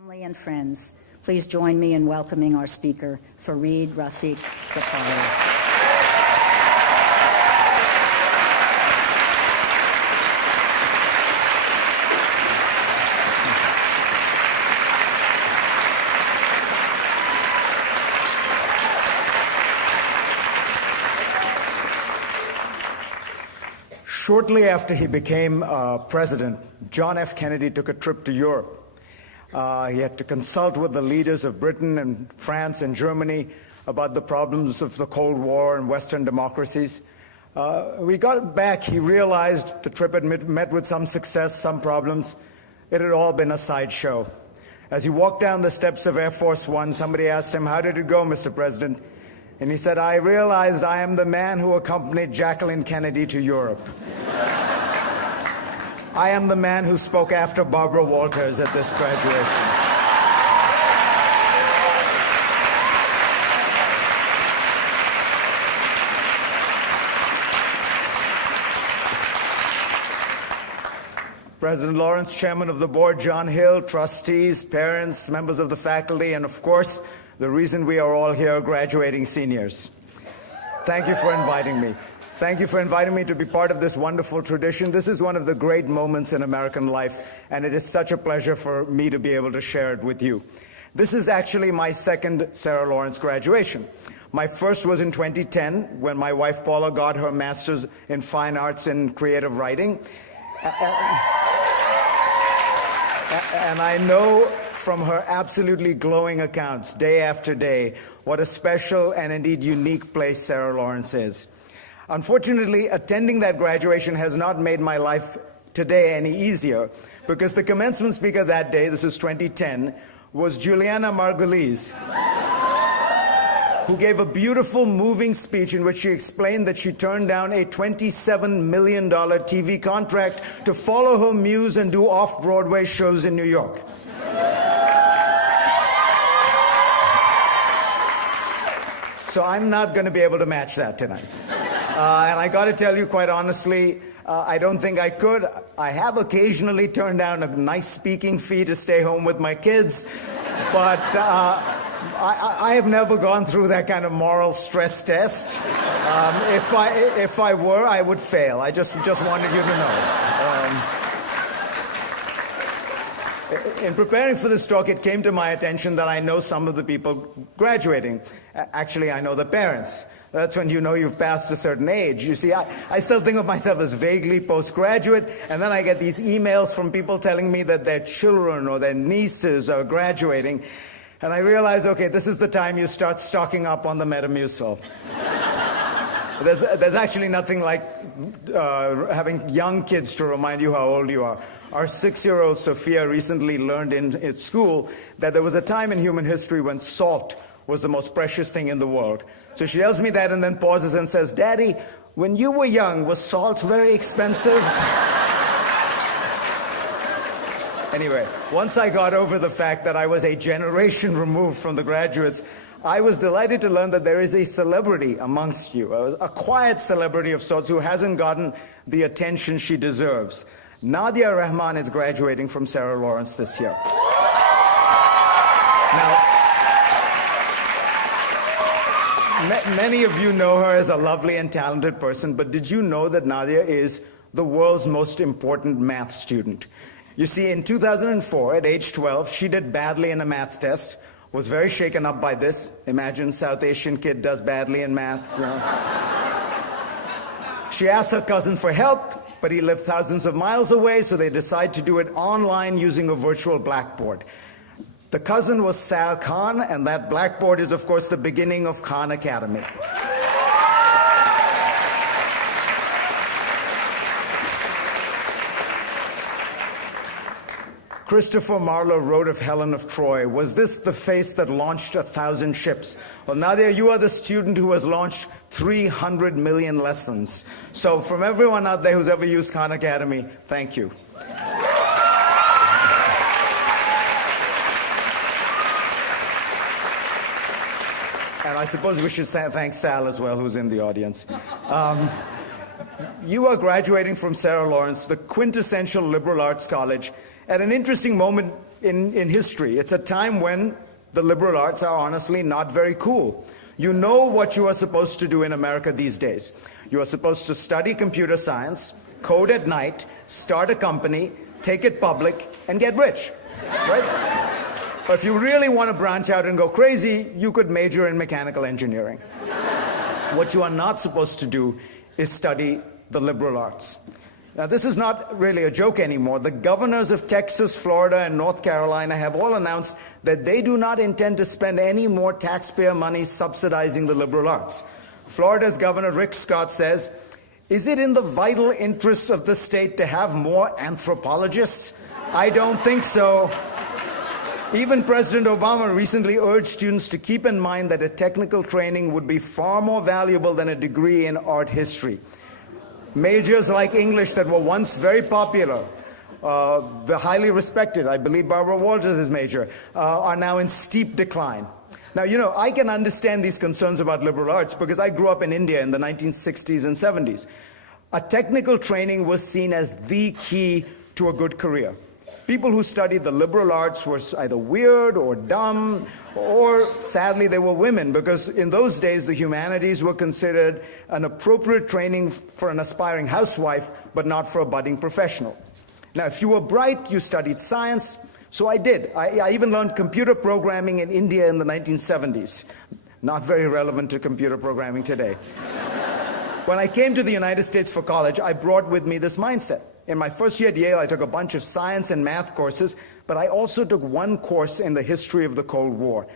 Family and friends, please join me in welcoming our speaker, Fareed Rafiq Zakaria. Shortly after he became president, John F. Kennedy took a trip to Europe. He had to consult with the leaders of Britain and France and Germany about the problems of the Cold War and Western democracies. We got back, he realized the trip had met with some success, some problems. It had all been a sideshow. As he walked down the steps of Air Force One, somebody asked him, "How did it go, Mr. President?" And he said, "I realized I am the man who accompanied Jacqueline Kennedy to Europe. I am the man who spoke after Barbara Walters at this graduation." President Lawrence, Chairman of the Board, John Hill, trustees, parents, members of the faculty, and of course, the reason we are all here, graduating seniors. Thank you for inviting me. Thank you for inviting me to be part of this wonderful tradition. This is one of the great moments in American life, and it is such a pleasure for me to be able to share it with you. This is actually my second Sarah Lawrence graduation. My first was in 2010, when my wife Paula got her master's in fine arts and creative writing. And I know from her absolutely glowing accounts, day after day, what a special and indeed unique place Sarah Lawrence is. Unfortunately, attending that graduation has not made my life today any easier, because the commencement speaker that day, this was 2010, was Juliana Margulies, who gave a beautiful, moving speech in which she explained that she turned down a $27 million TV contract to follow her muse and do off-Broadway shows in New York. So I'm not going to be able to match that tonight. And I got to tell you quite honestly, I don't think I could. I have occasionally turned down a nice speaking fee to stay home with my kids, but I have never gone through that kind of moral stress test. If I were, I would fail. I just wanted you to know. In preparing for this talk, it came to my attention that I know some of the people graduating. Actually, I know the parents. That's when you know you've passed a certain age. You see, I still think of myself as vaguely postgraduate, and then I get these emails from people telling me that their children or their nieces are graduating, and I realize, okay, this is the time you start stocking up on the Metamucil. There's actually nothing like having young kids to remind you how old you are. Our 6-year-old Sophia recently learned in school that there was a time in human history when salt was the most precious thing in the world. So she tells me that and then pauses and says, "Daddy, when you were young, was salt very expensive?" Anyway, once I got over the fact that I was a generation removed from the graduates, I was delighted to learn that there is a celebrity amongst you, a quiet celebrity of sorts who hasn't gotten the attention she deserves. Nadia Rahman is graduating from Sarah Lawrence this year. Now, many of you know her as a lovely and talented person, but did you know that Nadia is the world's most important math student? You see, in 2004, at age 12, she did badly in a math test, was very shaken up by this. Imagine South Asian kid does badly in math. You know? She asked her cousin for help, but he lived thousands of miles away, so they decided to do it online using a virtual blackboard. The cousin was Sal Khan, and that blackboard is, of course, the beginning of Khan Academy. Christopher Marlowe wrote of Helen of Troy, "Was this the face that launched 1,000 ships?" Well, Nadia, you are the student who has launched 300 million lessons. So from everyone out there who's ever used Khan Academy, thank you. And I suppose we should thank Sal as well, who's in the audience. You are graduating from Sarah Lawrence, the quintessential liberal arts college, at an interesting moment in history. It's a time when the liberal arts are honestly not very cool. You know what you are supposed to do in America these days. You are supposed to study computer science, code at night, start a company, take it public, and get rich, right? But if you really want to branch out and go crazy, you could major in mechanical engineering. What you are not supposed to do is study the liberal arts. Now, this is not really a joke anymore. The governors of Texas, Florida, and North Carolina have all announced that they do not intend to spend any more taxpayer money subsidizing the liberal arts. Florida's Governor Rick Scott says, "Is it in the vital interests of the state to have more anthropologists? I don't think so." Even President Obama recently urged students to keep in mind that a technical training would be far more valuable than a degree in art history. Majors like English that were once very popular, highly respected, I believe Barbara Walters' major, are now in steep decline. Now, you know, I can understand these concerns about liberal arts because I grew up in India in the 1960s and 70s. A technical training was seen as the key to a good career. People who studied the liberal arts were either weird or dumb, or sadly they were women, because in those days the humanities were considered an appropriate training for an aspiring housewife, but not for a budding professional. Now, if you were bright, you studied science, so I did. I even learned computer programming in India in the 1970s. Not very relevant to computer programming today. When I came to the United States for college, I brought with me this mindset. In my first year at Yale, I took a bunch of science and math courses, but I also took one course in the history of the Cold War.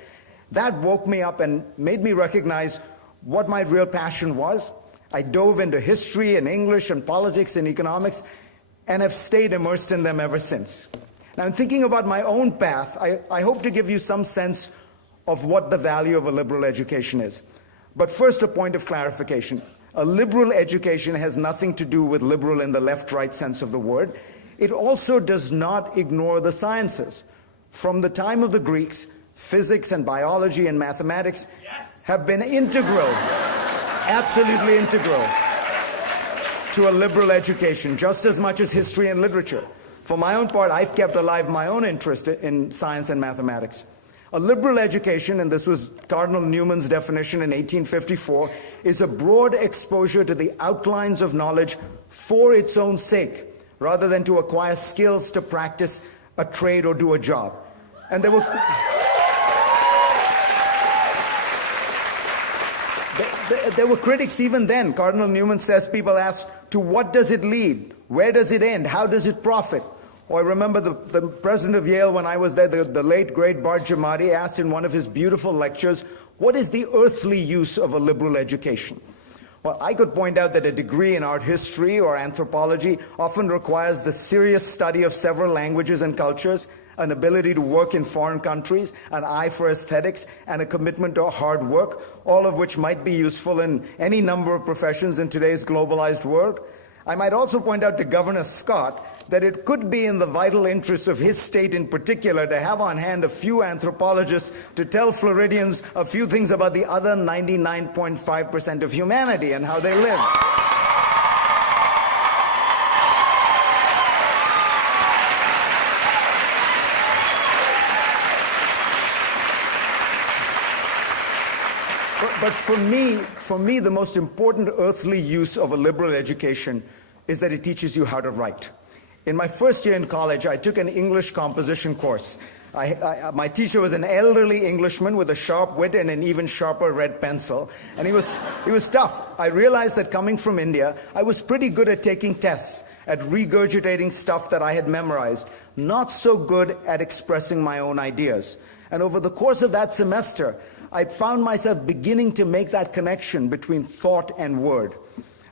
That woke me up and made me recognize what my real passion was. I dove into history and English and politics and economics, and have stayed immersed in them ever since. Now, in thinking about my own path, I hope to give you some sense of what the value of a liberal education is. But first, a point of clarification. A liberal education has nothing to do with liberal in the left-right sense of the word. It also does not ignore the sciences. From the time of the Greeks, physics and biology and mathematics have been integral, absolutely integral, to a liberal education, just as much as history and literature. For my own part, I've kept alive my own interest in science and mathematics. A liberal education, and this was Cardinal Newman's definition in 1854, is a broad exposure to the outlines of knowledge for its own sake, rather than to acquire skills to practice a trade or do a job. And there were critics even then. Cardinal Newman says, people ask, to what does it lead? Where does it end? How does it profit? Or I remember the president of Yale, when I was there, the late, great Bart Jamadi, asked in one of his beautiful lectures, what is the earthly use of a liberal education? Well, I could point out that a degree in art history or anthropology often requires the serious study of several languages and cultures, an ability to work in foreign countries, an eye for aesthetics, and a commitment to hard work, all of which might be useful in any number of professions in today's globalized world. I might also point out to Governor Scott that it could be in the vital interests of his state in particular to have on hand a few anthropologists to tell Floridians a few things about the other 99.5% of humanity and how they live. But for me, the most important earthly use of a liberal education is that it teaches you how to write. In my first year in college, I took an English composition course. My teacher was an elderly Englishman with a sharp wit and an even sharper red pencil, and he was tough. I realized that coming from India, I was pretty good at taking tests, at regurgitating stuff that I had memorized, not so good at expressing my own ideas. And over the course of that semester, I found myself beginning to make that connection between thought and word.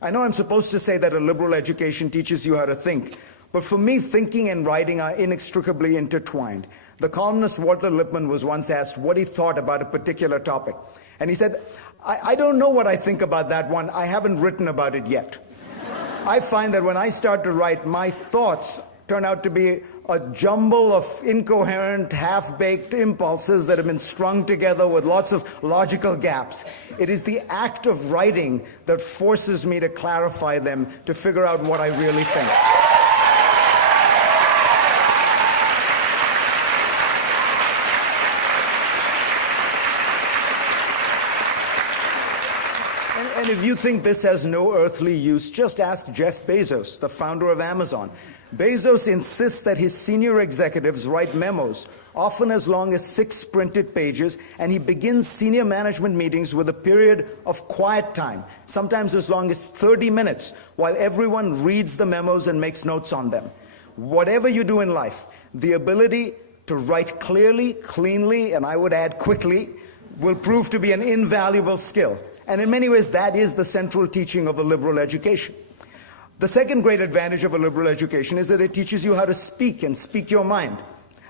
I know I'm supposed to say that a liberal education teaches you how to think, but for me, thinking and writing are inextricably intertwined. The columnist Walter Lippmann was once asked what he thought about a particular topic. And he said, I don't know what I think about that one. I haven't written about it yet. I find that when I start to write, my thoughts turn out to be a jumble of incoherent, half-baked impulses that have been strung together with lots of logical gaps. It is the act of writing that forces me to clarify them, to figure out what I really think. And if you think this has no earthly use, just ask Jeff Bezos, the founder of Amazon. Bezos insists that his senior executives write memos, often as long as 6 printed pages, and he begins senior management meetings with a period of quiet time, sometimes as long as 30 minutes, while everyone reads the memos and makes notes on them. Whatever you do in life, the ability to write clearly, cleanly, and I would add quickly, will prove to be an invaluable skill. And in many ways, that is the central teaching of a liberal education. The second great advantage of a liberal education is that it teaches you how to speak and speak your mind.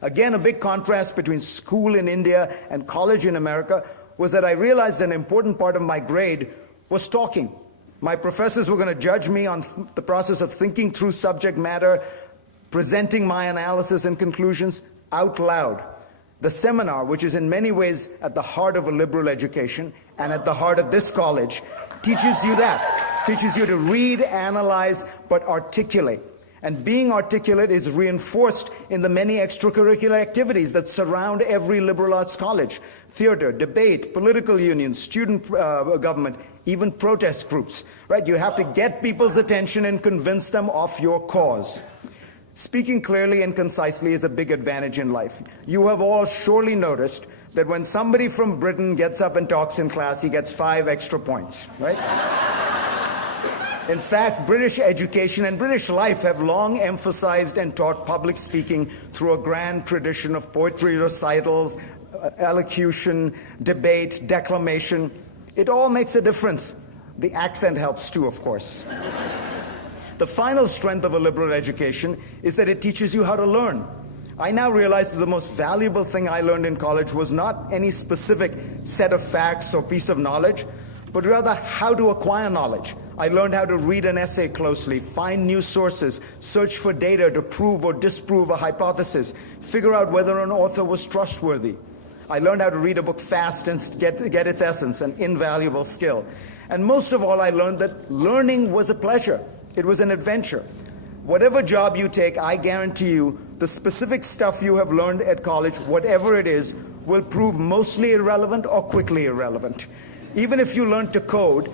Again, a big contrast between school in India and college in America was that I realized an important part of my grade was talking. My professors were going to judge me on the process of thinking through subject matter, presenting my analysis and conclusions out loud. The seminar, which is in many ways at the heart of a liberal education and at the heart of this college, teaches you that. Teaches you to read, analyze, but articulate. And being articulate is reinforced in the many extracurricular activities that surround every liberal arts college. Theater, debate, political unions, student government, even protest groups. Right? You have to get people's attention and convince them of your cause. Speaking clearly and concisely is a big advantage in life. You have all surely noticed that when somebody from Britain gets up and talks in class, he gets 5 extra points, right? In fact, British education and British life have long emphasized and taught public speaking through a grand tradition of poetry recitals, elocution, debate, declamation. It all makes a difference. The accent helps too, of course. The final strength of a liberal education is that it teaches you how to learn. I now realize that the most valuable thing I learned in college was not any specific set of facts or piece of knowledge, but rather how to acquire knowledge. I learned how to read an essay closely, find new sources, search for data to prove or disprove a hypothesis, figure out whether an author was trustworthy. I learned how to read a book fast and get its essence, an invaluable skill. And most of all, I learned that learning was a pleasure. It was an adventure. Whatever job you take, I guarantee you, the specific stuff you have learned at college, whatever it is, will prove mostly irrelevant or quickly irrelevant. Even if you learned to code,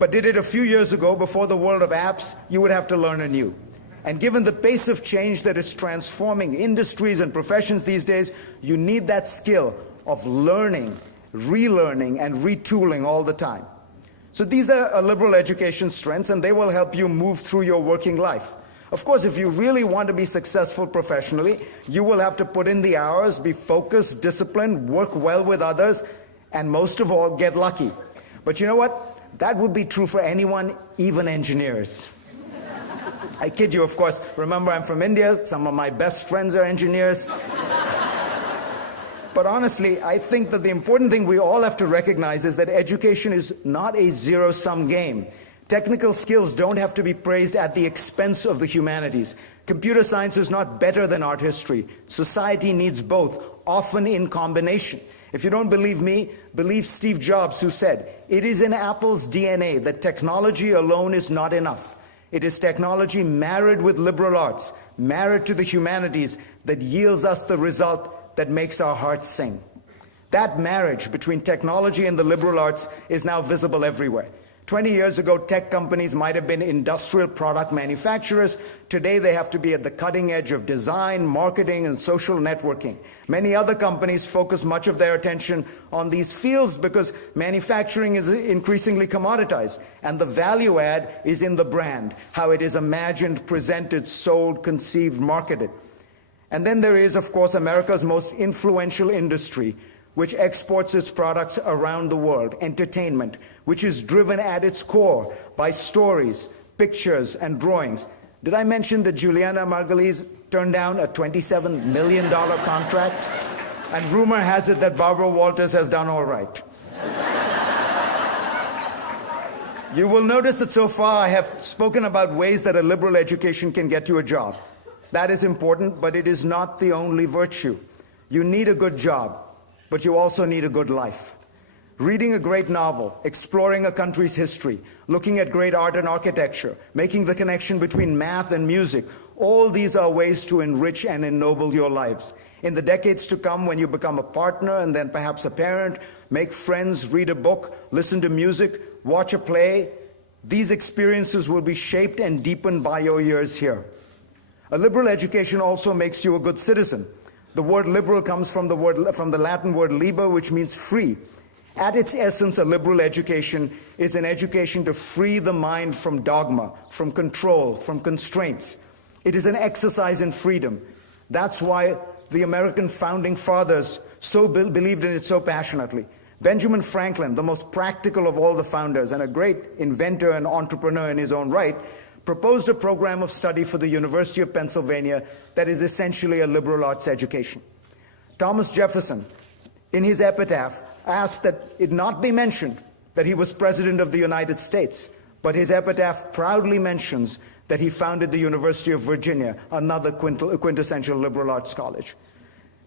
but did it a few years ago before the world of apps, you would have to learn anew. And given the pace of change that is transforming industries and professions these days, you need that skill of learning, relearning, and retooling all the time. So these are a liberal education strengths, and they will help you move through your working life. Of course, if you really want to be successful professionally, you will have to put in the hours, be focused, disciplined, work well with others, and most of all, get lucky. But you know what? That would be true for anyone, even engineers. I kid you, of course. Remember, I'm from India. Some of my best friends are engineers. But honestly, I think that the important thing we all have to recognize is that education is not a zero-sum game. Technical skills don't have to be praised at the expense of the humanities. Computer science is not better than art history. Society needs both, often in combination. If you don't believe me, believe Steve Jobs, who said, "It is in Apple's DNA that technology alone is not enough. It is technology married with liberal arts, married to the humanities, that yields us the result that makes our hearts sing." That marriage between technology and the liberal arts is now visible everywhere. 20 years ago, tech companies might have been industrial product manufacturers. Today, they have to be at the cutting edge of design, marketing, and social networking. Many other companies focus much of their attention on these fields because manufacturing is increasingly commoditized, and the value add is in the brand, how it is imagined, presented, sold, conceived, marketed. And then there is, of course, America's most influential industry, which exports its products around the world, entertainment, which is driven at its core by stories, pictures, and drawings. Did I mention that Juliana Margulies turned down a $27 million contract? And rumor has it that Barbara Walters has done all right. You will notice that so far I have spoken about ways that a liberal education can get you a job. That is important, but it is not the only virtue. You need a good job, but you also need a good life. Reading a great novel, exploring a country's history, looking at great art and architecture, making the connection between math and music, All these are ways to enrich and ennoble your lives. In the decades to come, when you become a partner and then perhaps a parent, make friends, read a book, listen to music, watch a play, these experiences will be shaped and deepened by your years here. A liberal education also makes you a good citizen. The word liberal comes from the Latin word liber, which means free. At its essence, a liberal education is an education to free the mind from dogma, from control, from constraints. It is an exercise in freedom. That's why the American founding fathers so believed in it so passionately. Benjamin Franklin, the most practical of all the founders and a great inventor and entrepreneur in his own right, proposed a program of study for the University of Pennsylvania that is essentially a liberal arts education. Thomas Jefferson, in his epitaph, asked that it not be mentioned that he was President of the United States, but his epitaph proudly mentions that he founded the University of Virginia, another quintessential liberal arts college.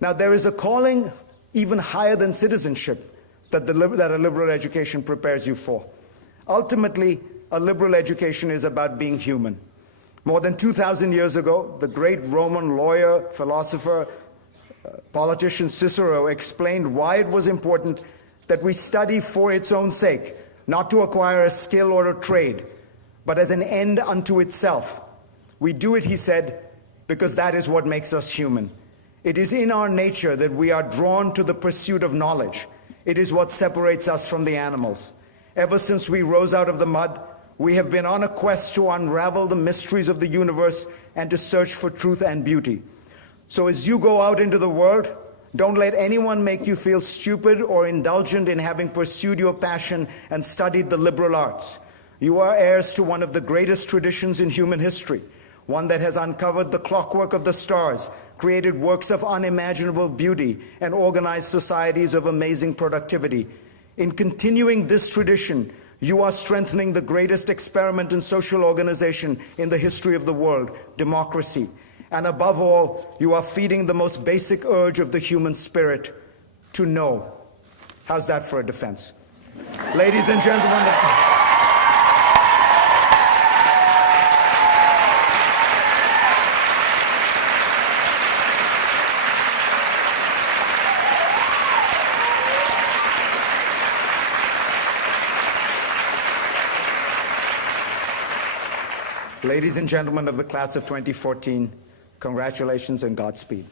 Now, there is a calling even higher than citizenship that a liberal education prepares you for. Ultimately, a liberal education is about being human. More than 2,000 years ago, the great Roman lawyer, philosopher, politician Cicero explained why it was important that we study for its own sake, not to acquire a skill or a trade, but as an end unto itself. We do it, he said, because that is what makes us human. It is in our nature that we are drawn to the pursuit of knowledge. It is what separates us from the animals. Ever since we rose out of the mud, we have been on a quest to unravel the mysteries of the universe and to search for truth and beauty. So as you go out into the world, don't let anyone make you feel stupid or indulgent in having pursued your passion and studied the liberal arts. You are heirs to one of the greatest traditions in human history, one that has uncovered the clockwork of the stars, created works of unimaginable beauty, and organized societies of amazing productivity. In continuing this tradition, you are strengthening the greatest experiment in social organization in the history of the world, democracy. And above all, you are feeding the most basic urge of the human spirit, to know. How's that for a defense? Ladies and gentlemen, ladies and gentlemen of the class of 2014, congratulations and Godspeed.